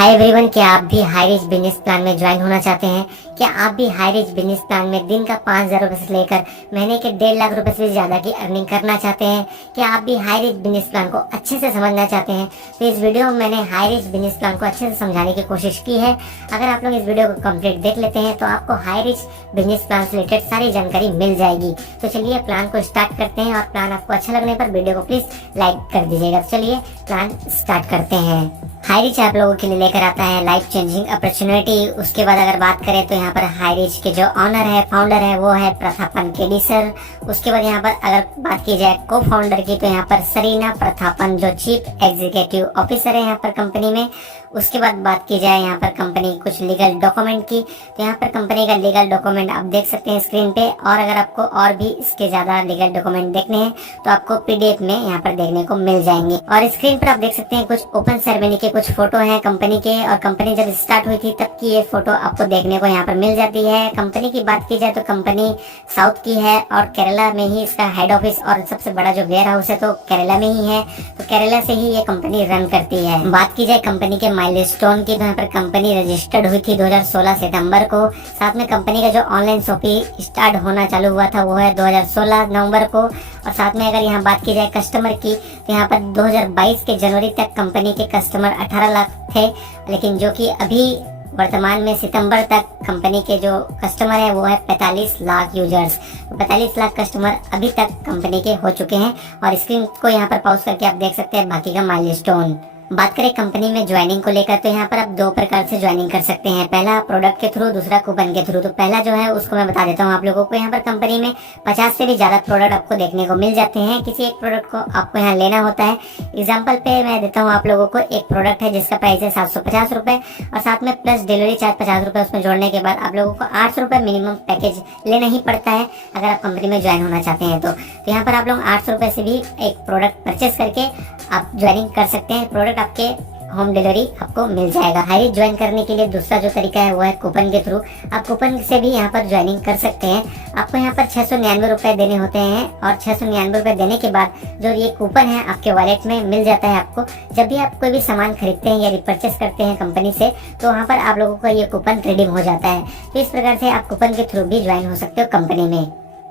Hi everyone, क्या आप भी हाई रिच बिजनेस प्लान में ज्वाइन होना चाहते हैं? क्या आप भी हाई रिच बिजनेस प्लान में दिन का 5,000 रुपए से लेकर महीने के 1.5 लाख रुपए से भी ज्यादा की अर्निंग करना चाहते हैं? क्या आप भी हाई रिच बिजनेस प्लान को अच्छे से समझना चाहते हैं? तो इस वीडियो में मैंने हाई रिच बिजनेस प्लान को अच्छे से समझाने की कोशिश की है। अगर आप लोग इस वीडियो को कंप्लीट देख लेते हैं तो आपको हाई रिच बिजनेस प्लान से रिलेटेड सारी जानकारी मिल जाएगी। तो चलिए प्लान को स्टार्ट करते हैं, और प्लान आपको अच्छा लगने पर वीडियो को प्लीज लाइक कर दीजिएगा। तो चलिए प्लान स्टार्ट करते हैं। हाई रिच आप लोगों के लिए लेकर आता है लाइफ चेंजिंग अपॉर्चुनिटी। उसके बाद अगर बात करें तो यहाँ पर हाई रिच के जो ऑनर है, फाउंडर है, वो है प्रथापन केडी सर। उसके बाद यहाँ पर अगर बात की जाए को फाउंडर की तो यहाँ पर सरीना प्रथापन जो चीफ एग्जीक्यूटिव ऑफिसर है यहाँ पर कंपनी में। उसके बाद बात की जाए यहाँ पर कंपनी कुछ लीगल डॉक्यूमेंट की, तो यहाँ पर कंपनी का लीगल डॉक्यूमेंट आप देख सकते हैं स्क्रीन पे। और अगर आपको और भी इसके ज्यादा लीगल डॉक्यूमेंट देखने हैं तो आपको पीडीएफ में यहाँ पर देखने को मिल जाएंगे। और स्क्रीन पर आप देख सकते हैं कुछ ओपन सेरेमनी के कुछ फोटो हैं कंपनी के, और कंपनी जब स्टार्ट हुई थी तब की ये फोटो आपको देखने को यहाँ पर मिल जाती है। कंपनी की बात की जाए तो कंपनी साउथ की है और केरला में ही इसका हेड ऑफिस और सबसे बड़ा जो वेयर हाउस है तो केरला में ही है। तो केरला से ही ये कंपनी रन करती है। बात की जाए कंपनी के माइलस्टोन की, तो यहाँ पर कंपनी रजिस्टर्ड हुई थी 2016 सितंबर को। साथ में कंपनी का जो ऑनलाइन शॉपिंग स्टार्ट होना चालू हुआ था वो है 2016 नवंबर को। और साथ में अगर यहाँ बात की जाए कस्टमर की तो यहाँ पर 2022 के जनवरी तक कंपनी के कस्टमर 18 लाख थे, लेकिन जो कि अभी वर्तमान में सितंबर तक कंपनी के जो कस्टमर है वो है 45 लाख यूजर्स। तो 45 लाख कस्टमर अभी तक कंपनी के हो चुके हैं। और स्क्रीन को यहाँ पर पॉज करके आप देख सकते हैं बाकी का माइलस्टोन। बात करें कंपनी में ज्वाइनिंग को लेकर तो यहाँ पर आप दो प्रकार से ज्वाइनिंग कर सकते हैं, पहला प्रोडक्ट के थ्रू, दूसरा कूपन के थ्रू। तो पहला जो है उसको मैं बता देता हूँ आप लोगों को। यहाँ पर कंपनी में 50 से भी ज्यादा प्रोडक्ट आपको देखने को मिल जाते हैं। किसी एक प्रोडक्ट को आपको यहाँ लेना होता है। एग्जाम्पल पे मैं देता हूँ आप लोगों को, एक प्रोडक्ट है जिसका प्राइस है 750 रुपए, और साथ में प्लस डिलीवरी चार्ज 50 रुपए उसमें जोड़ने के बाद आप लोगों को 800 रुपए मिनिमम पैकेज लेना ही पड़ता है अगर आप कंपनी में ज्वाइन होना चाहते हैं। तो यहाँ पर आप लोग 800 रुपए से भी एक प्रोडक्ट परचेस करके आप ज्वाइनिंग कर सकते हैं। प्रोडक्ट आपके होम डिलीवरी आपको मिल जाएगा। हाई रिच ज्वाइन करने के लिए दूसरा जो तरीका है वो है कूपन के थ्रू। आप कूपन से भी यहाँ पर ज्वाइनिंग कर सकते हैं। आपको यहाँ पर 699 रुपए देने होते हैं, और 699 रुपए देने के बाद जो ये कूपन है आपके वॉलेट में मिल जाता है आपको। जब भी आप कोई भी सामान खरीदते हैं या रिपर्चेस करते हैं कंपनी से तो वहाँ पर आप लोगों का ये कूपन रिडीम हो जाता है। तो इस प्रकार से आप कूपन के थ्रू भी ज्वाइन हो सकते हो कंपनी में।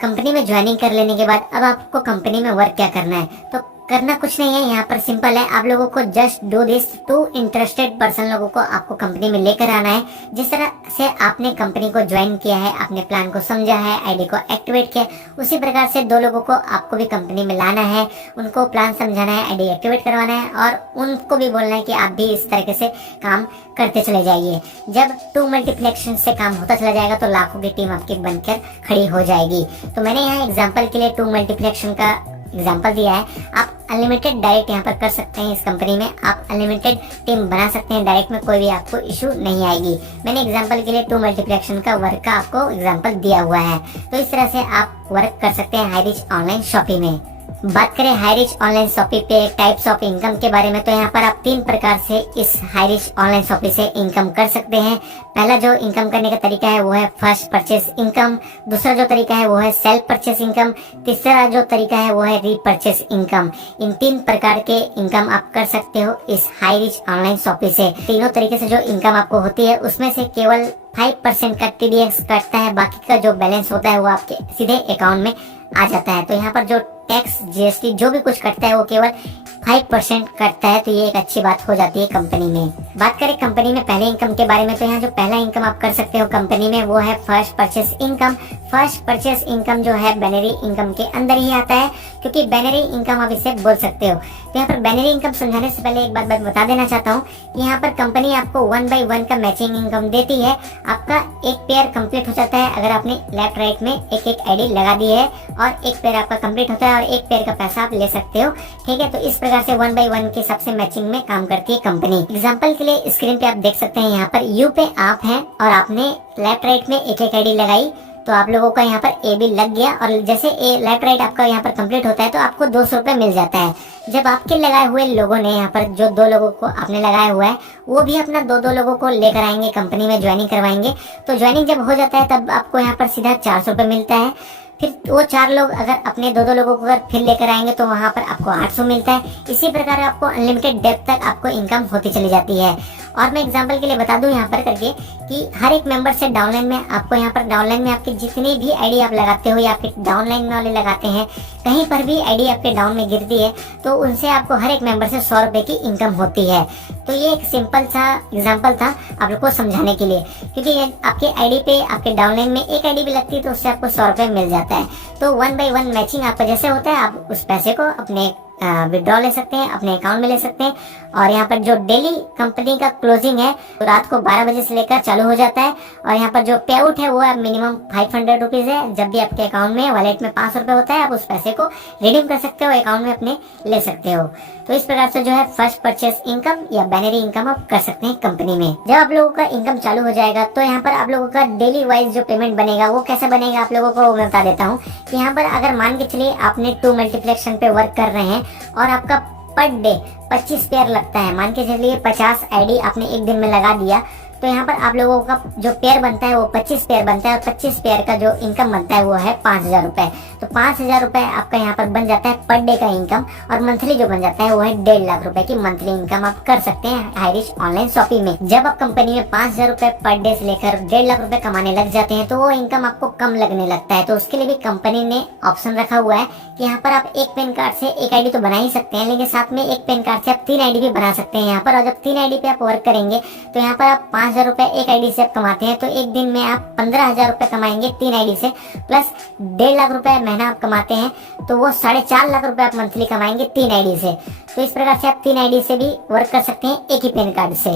कंपनी में ज्वाइनिंग कर लेने के बाद अब आपको कंपनी में वर्क क्या करना है? तो करना कुछ नहीं है, यहाँ पर सिंपल है। आप लोगों को just do this to interested person लोगों को आपको कंपनी में लेकर आना है। जिस तरह से आपने कंपनी को ज्वाइन किया है, आपने प्लान को समझा है, आईडी को एक्टिवेट किया, उसी प्रकार से दो लोगों को आपको भी कंपनी में लाना है। उनको प्लान समझाना है, आईडी एक्टिवेट करवाना है, और उनको भी बोलना है कि आप भी इस तरीके से काम करते चले जाइए। जब 2 मल्टीप्लेक्शन से काम होता चला जाएगा तो लाखों की टीम आपकी बनकर खड़ी हो जाएगी। तो मैंने यहाँ एग्जाम्पल के लिए 2 मल्टीप्लेक्शन का एग्जाम्पल दिया है। आप अनलिमिटेड डायरेक्ट यहाँ पर कर सकते हैं। इस कंपनी में आप अनलिमिटेड टीम बना सकते हैं डायरेक्ट में, कोई भी आपको इशू नहीं आएगी। मैंने एग्जांपल के लिए 2 मल्टीप्लेक्शन का वर्क का आपको एग्जांपल दिया हुआ है। तो इस तरह से आप वर्क कर सकते हैं हाई रिच ऑनलाइन शॉपिंग में। बात करें हाई रिच ऑनलाइन शॉपिंग पे टाइप्स ऑफ इनकम के बारे में, तो यहाँ पर आप 3 प्रकार से इस हाई रिच ऑनलाइन शॉपिंग से इनकम कर सकते हैं। पहला जो इनकम करने का तरीका है वो है फर्स्ट परचेस इनकम, दूसरा जो तरीका है वो है सेल्फ परचेस इनकम, तीसरा जो तरीका है वो है रीपरचेस इनकम। इन 3 प्रकार के इनकम आप कर सकते हो इस हाई रिच ऑनलाइन शॉपिंग से। तीनों तरीके से जो इनकम आपको होती है उसमें से केवल 5% का TDS कटता है, बाकी का जो बैलेंस होता है वो आपके सीधे अकाउंट में आ जाता है। तो यहाँ पर जो टैक्स, GST जो भी कुछ कटता है वो केवल 5% कटता है। तो ये एक अच्छी बात हो जाती है कंपनी में। बात करें कंपनी में पहले इनकम के बारे में, तो यहाँ जो पहला इनकम आप कर सकते हो कंपनी में वो है first purchase income. First purchase income जो है बैनरी इनकम के अंदर ही आता है, क्योंकि बैनरी इनकम आप इसे बोल सकते हो। तो यहाँ पर बैनरी इनकम समझाने से पहले एक बात बता देना चाहता हूँ कि यहाँ पर कंपनी आपको 1 by 1 का मैचिंग इनकम देती है। आपका एक पेयर कंप्लीट हो जाता है अगर आपने लेफ्ट राइट में एक एक आईडी लगा दी है, और एक पेयर आपका कंप्लीट होता है और एक पेयर का पैसा आप ले सकते हो। ठीक है, तो इस प्रकार से 1 by 1 के सबसे मैचिंग में काम करती है कंपनी। एग्जाम्पल के लिए स्क्रीन पे आप देख सकते हैं, यहाँ पर यू पे आप हैं और आपने लेफ्ट राइट में एक एक आईडी लगाई, तो आप लोगों का यहाँ पर ए भी लग गया। और जैसे ए लेफ्ट राइट आपका यहाँ पर कंप्लीट होता है तो आपको 200 रुपए मिल जाता है। जब आपके लगाए हुए लोगों ने यहाँ पर जो 2 लोगों को आपने लगाया हुआ है वो भी अपना 2 लोगों को लेकर आएंगे कंपनी में, ज्वाइनिंग करवाएंगे। तो ज्वाइनिंग जब हो जाता है तब आपको यहाँ पर सीधा 400 रुपए मिलता है। फिर वो 4 लोग अगर अपने 2-2 लोगों को अगर फिर लेकर आएंगे तो वहां पर आपको 800 मिलता है। इसी प्रकार आपको अनलिमिटेड डेप्थ तक आपको इनकम होती चली जाती है। और मैं एग्जांपल के लिए बता दूं यहाँ पर करके कि हर एक मेंबर से डाउनलाइन में आपको यहाँ पर डाउनलाइन में आपके जितनी भी आईडी आप लगाते हो या आपके डाउनलाइन वाले लगाते हैं, कहीं पर भी आईडी आपके डाउन में गिरती है तो उनसे आपको हर एक मेंबर से 100 रुपए की इनकम होती है। तो ये एक सिंपल सा एग्जांपल था आप लोग को समझाने के लिए, क्योंकि आपके आईडी पे आपके डाउनलाइन में एक आईडी भी लगती है तो उससे आपको 100 रुपए मिल जाता है। तो 1 by 1 मैचिंग आपका जैसे होता है, आप उस पैसे को अपने विड्रॉ ले सकते हैं, अपने अकाउंट में ले सकते हैं। और यहाँ पर जो डेली कंपनी का क्लोजिंग है तो रात को 12 बजे से लेकर चालू हो जाता है। और यहाँ पर जो पे आउट है वो मिनिमम 500 रुपीज है। जब भी आपके अकाउंट में वॉलेट में 500 रुपए होता है आप उस पैसे को रिडीम कर सकते हो, अकाउंट में अपने ले सकते हो। तो इस प्रकार से जो है फर्स्ट परचेस इनकम या बैनरी इनकम आप कर सकते हैं कंपनी में। जब आप लोगों का इनकम चालू हो जाएगा तो यहाँ पर आप लोगों का डेली वाइज जो पेमेंट बनेगा वो कैसे बनेगा आप लोगों को मैं बता देता हूँ। कि यहाँ पर अगर मान के चलिए आपने 2 मल्टीप्लेक्शन पे वर्क कर रहे हैं और आपका पर डे 25 पेयर लगता है, मान के चलिए 50 आईडी आपने एक दिन में लगा दिया, तो यहाँ पर आप लोगों का जो पेयर बनता है वो 25 पेयर बनता है और 25 पेयर का जो इनकम बनता है वो है 5000 रुपए। तो 5000 रुपए आपका यहाँ पर बन जाता है पर डे का इनकम। और मंथली जो बन जाता है वो है 1.5 लाख रुपए की मंथली इनकम आप कर सकते हैं हाईरिच ऑनलाइन शॉपिंग में। जब आप कंपनी में 5000 रुपए पर डे से लेकर 1.5 लाख रुपए कमाने लग जाते हैं तो वो इनकम आपको कम लगने लगता है। तो उसके लिए भी कंपनी ने ऑप्शन रखा हुआ है कि यहाँ पर आप एक पैन कार्ड से एक आईडी तो बना ही सकते हैं, लेकिन साथ में एक पैन कार्ड से आप 3 आईडी भी बना सकते हैं यहाँ पर। और जब 3 आईडी पे आप वर्क करेंगे तो यहाँ पर आप 5000 रुपए एक आईडी से आप कमाते हैं तो एक दिन में आप 15,000 रुपए कमाएंगे 3 आईडी से, प्लस 1.5 लाख रुपए महीना आप कमाते हैं तो वो 4.5 लाख रुपए आप मंथली कमाएंगे 3 आईडी से। तो इस प्रकार से आप 3 आईडी से भी वर्क कर सकते हैं एक ही पैन कार्ड से।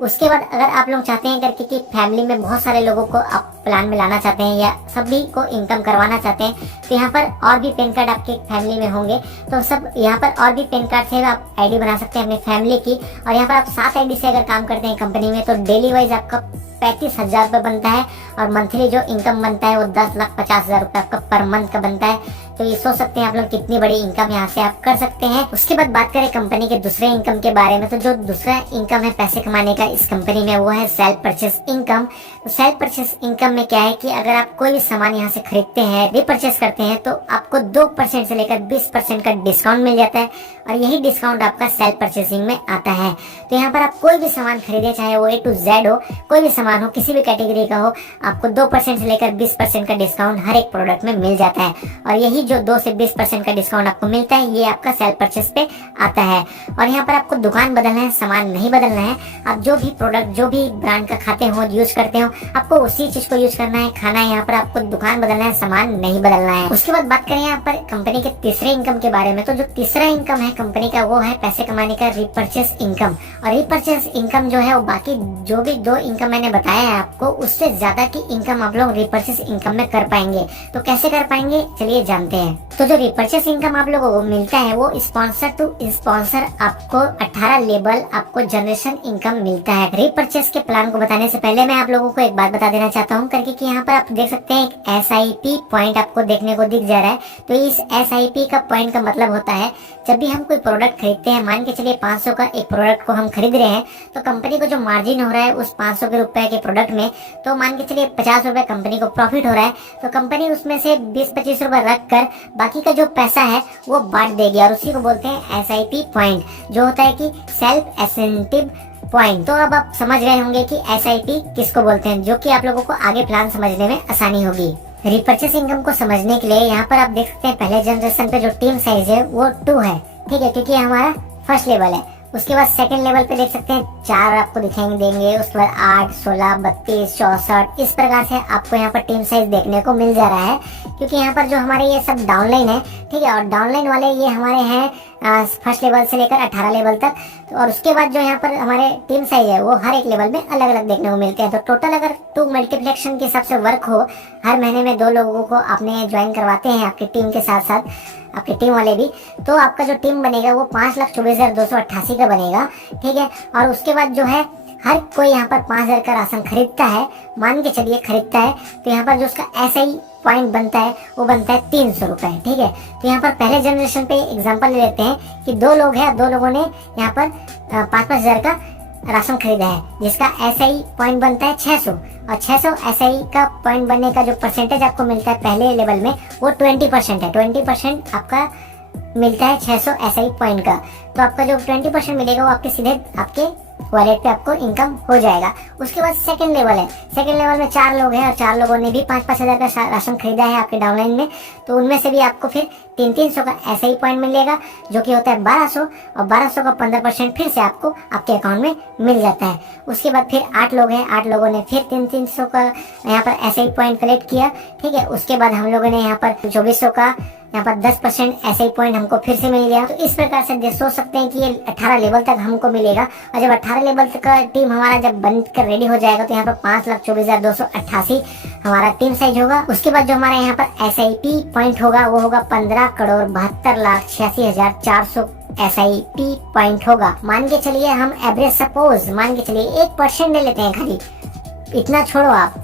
उसके बाद अगर आप लोग चाहते हैं करके कि फैमिली में बहुत सारे लोगों को आप प्लान में लाना चाहते हैं या सभी को इनकम करवाना चाहते हैं तो यहाँ पर और भी पैन कार्ड आपके फैमिली में होंगे तो सब यहाँ पर और भी पैन कार्ड से आप आईडी बना सकते हैं अपनी फैमिली की। और यहाँ पर आप 7 आईडी से अगर काम करते हैं कंपनी में तो डेली वाइज आपका 35,000 रुपए बनता है और मंथली जो इनकम बनता है वो 10,50,000 रुपए आपका पर मंथ का बनता है। तो ये सोच सकते हैं आप लोग कितनी बड़ी इनकम यहाँ से आप कर सकते हैं। उसके बाद बात करें कंपनी के दूसरे इनकम के बारे में, तो जो दूसरा इनकम है पैसे कमाने का इस कंपनी में वो है सेल्फ परचेस इनकम। तो सेल्फ परचेस इनकम में क्या है कि अगर आप कोई भी सामान यहाँ से खरीदते हैं, रीपरचेस करते हैं, तो आपको 2% से लेकर 20% का डिस्काउंट मिल जाता है और यही डिस्काउंट आपका सेल्फ परचेसिंग में आता है। तो यहाँ पर आप कोई भी सामान खरीदे, चाहे वो A to Z हो, कोई भी सामान हो, किसी भी कैटेगरी का हो, आपको 2% से लेकर 20% का डिस्काउंट हर एक प्रोडक्ट में मिल जाता है। और यही जो 2 से 20% का डिस्काउंट आपको मिलता है ये आपका सेल्फ परचेस पे आता है। और यहाँ पर आपको दुकान बदलना है, सामान नहीं बदलना है। आप जो भी प्रोडक्ट जो भी ब्रांड का खाते हो, यूज करते हो, आपको उसी चीज को यूज करना है, खाना है। यहाँ पर आपको दुकान बदलना है, सामान नहीं बदलना है। उसके बाद बात करें यहाँ पर कंपनी के तीसरे इनकम के बारे में, तो जो तीसरा इनकम है कंपनी का वो है पैसे कमाने का रीपरचेस इनकम। और रीपरचेस इनकम जो है वो बाकी जो भी 2 इनकम मैंने बताया है आपको उससे ज्यादा की इनकम आप लोग रीपरचेस इनकम में कर पाएंगे। तो कैसे कर पाएंगे चलिए जानते हैं। तो जो रीपरचेस इनकम आप लोगों को मिलता है वो स्पॉन्सर टू स्पॉन्सर आपको 18 लेवल आपको जनरेशन इनकम मिलता है। रीपरचेस के प्लान को बताने से पहले मैं आप लोगों को एक बात बता देना चाहता हूँ करके कि यहाँ पर आप देख सकते हैं एक SIP पॉइंट आपको देखने को दिख जा रहा है। तो इस SIP का पॉइंट का मतलब होता है जब भी हम कोई प्रोडक्ट खरीदते हैं, मान के चलिए 500 का एक प्रोडक्ट को हम खरीद रहे हैं तो कंपनी को जो मार्जिन हो रहा है उस 500 के रुपए के प्रोडक्ट में, तो मान के चलिए 50 रुपए कंपनी को प्रॉफिट हो रहा है, तो कंपनी उसमें से 20-25 रुपए रख कर बाकी का जो पैसा है वो बांट देगी और उसी को बोलते हैं SIP पॉइंट, जो होता है कि सेल्फ इंसेंटिव पॉइंट। तो अब आप समझ गए होंगे कि SIP किसको बोलते हैं, जो कि आप लोगों को आगे प्लान समझने में आसानी होगी। रिपर्चेस इनकम को समझने के लिए यहाँ पर आप देख सकते हैं पहले जनरेशन पे जो टीम साइज है वो 2 है, ठीक है, क्योंकि हमारा फर्स्ट लेवल है। उसके बाद सेकंड लेवल पे देख सकते हैं 4 आपको दिखाएंगे देंगे, उसके बाद 8, 16, 32, 64 इस प्रकार से आपको यहाँ पर टीम साइज देखने को मिल जा रहा है, क्योंकि यहाँ पर जो हमारे ये सब डाउनलाइन है, ठीक है, और डाउनलाइन वाले ये हमारे हैं फर्स्ट लेवल से लेकर 18 लेवल तक। तो और उसके बाद जो यहाँ पर हमारे टीम साइज है वो हर एक लेवल में अलग अलग देखने को मिलते हैं। तो टोटल अगर 2 मल्टीप्लेक्शन के हिसाब से वर्क हो, हर महीने में 2 लोगों को आपने ज्वाइन करवाते हैं आपकी टीम के साथ साथ आपकी टीम वाले भी, तो आपका जो टीम बनेगा वो 5,24,288 का बनेगा, ठीक है। और उसके बाद जो है हर कोई यहाँ पर 5,000 का राशन खरीदता है, मान के चलिए खरीदता है, तो यहाँ पर जो उसका SI पॉइंट बनता है वो बनता है 300 रुपए, ठीक है। तो यहाँ पर पहले जनरेशन पे एग्जांपल ले लेते हैं कि 2 लोग हैं, 2 लोगों ने यहाँ पर 5,000 का राशन खरीदा है, जिसका एसआई पॉइंट बनता है 600, और 600 एसआई का पॉइंट बनने का जो परसेंटेज आपको मिलता है पहले लेवल में वो 20% है। 20% आपका मिलता है 600 एसआई पॉइंट का। तो आपका जो 20% मिलेगा वो आपके सीधे आपके वॉलेट पे आपको इनकम हो जाएगा। उसके बाद सेकंड लेवल है। सेकंड लेवल में 4 लोग हैं और 4 लोगों ने भी 5-5 हजार का राशन खरीदा है आपके डाउनलाइन में। तो उनमें से भी आपको फिर 300 का एसआई पॉइंट मिलेगा, जो कि होता है 1200, और 1200 का 15% फिर से आपको आपके अकाउंट में मिल जाता है। उसके बाद फिर 8 लोग हैं, 8 लोगों ने फिर 300 का यहाँ पर एसआई पॉइंट कलेक्ट किया, ठीक है। उसके बाद हम लोगों ने यहाँ पर 2400 का यहाँ पर 10% एसआई पॉइंट हमको फिर से मिल गया। तो इस प्रकार से सोच सकते हैं कि ये 18 लेवल तक हमको मिलेगा, और जब 18 लेवल तक का टीम हमारा जब बनकर रेडी हो जाएगा तो यहाँ पर 5,24,288 हमारा टीम साइज होगा। उसके बाद जो हमारे यहाँ पर एसआईपी पॉइंट होगा वो होगा 15,72,86,400 एसआईपी पॉइंट होगा। मान के चलिए हम एवरेज सपोज मान के चलिए 1% ले लेते हैं खाली, इतना छोड़ो आप,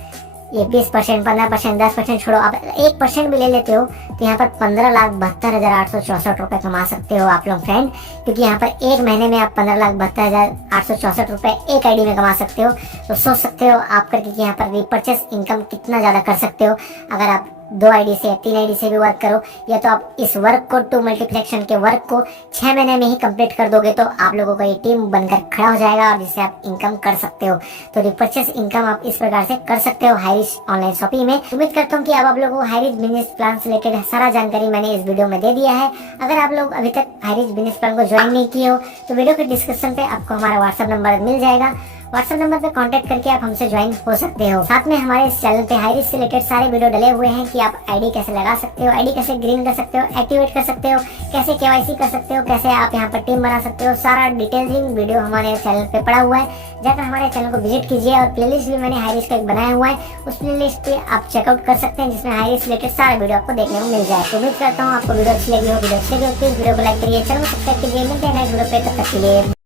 ये 20%, 15%, 10% छोड़ो, आप 1% भी ले लेते हो तो यहाँ पर 15,72,864 रुपए कमा सकते हो आप लोग फ्रेंड। क्योंकि यहाँ पर एक महीने में आप 15,72,864 रुपए एक आईडी में कमा सकते हो। तो सोच सकते हो आप करके कि यहाँ पर रिपर्चेस इनकम कितना ज्यादा कर सकते हो अगर आप 2 आईडी से या 3 आईडी से भी वर्क करो, या तो आप इस वर्क को 2 मल्टीप्लेक्शन के वर्क को 6 महीने में ही कंप्लीट कर दोगे तो आप लोगों का ये टीम बनकर खड़ा हो जाएगा और जिससे आप इनकम कर सकते हो। तो रिपर्चेस इनकम आप इस प्रकार से कर सकते हो हाईरिच ऑनलाइन शॉपिंग में। उम्मीद करता हूँ कि अब आप लोगों को हाईरिच बिजनेस प्लान से रिलेटेड सारा जानकारी मैंने इस वीडियो में दे दिया है। अगर आप लोग अभी तक हाईरिच बिजनेस प्लान को ज्वाइन नहीं किए हो तो वीडियो के डिस्क्रिप्शन पे आपको हमारा व्हाट्सएप नंबर मिल जाएगा। व्हाट्सएप नंबर पे कांटेक्ट करके आप हमसे ज्वाइन हो सकते हो। साथ में हमारे इस चैनल पे हाईरिच से रिलेटेड सारे वीडियो डले हुए हैं कि आप आईडी कैसे लगा सकते हो, आईडी कैसे ग्रीन कर सकते हो, एक्टिवेट कर सकते हो, कैसे केवाईसी कर सकते हो, कैसे आप यहाँ पर टीम बना सकते हो, सारा डिटेलिंग वीडियो हमारे चैनल पे पड़ा हुआ है। जाकर हमारे चैनल को विजिट कीजिए, और प्लेलिस्ट भी मैंने हाईरिच का एक बनाया हुआ है, उस प्लेलिस्ट पे आप चेकआउट कर सकते हैं जिसमें हाईरिच से रिलेटेड सारे वीडियो आपको देखने को मिल जाए। तो उम्मीद करता हूँ आपको वीडियो अच्छी लगी हो। वीडियो अच्छी लगी हो प्लीज वीडियो को लाइक करिए, चैनल को सब्सक्राइब कीजिए। मिलते हैं नेक्स्ट वीडियो पे, तब तक के लिए।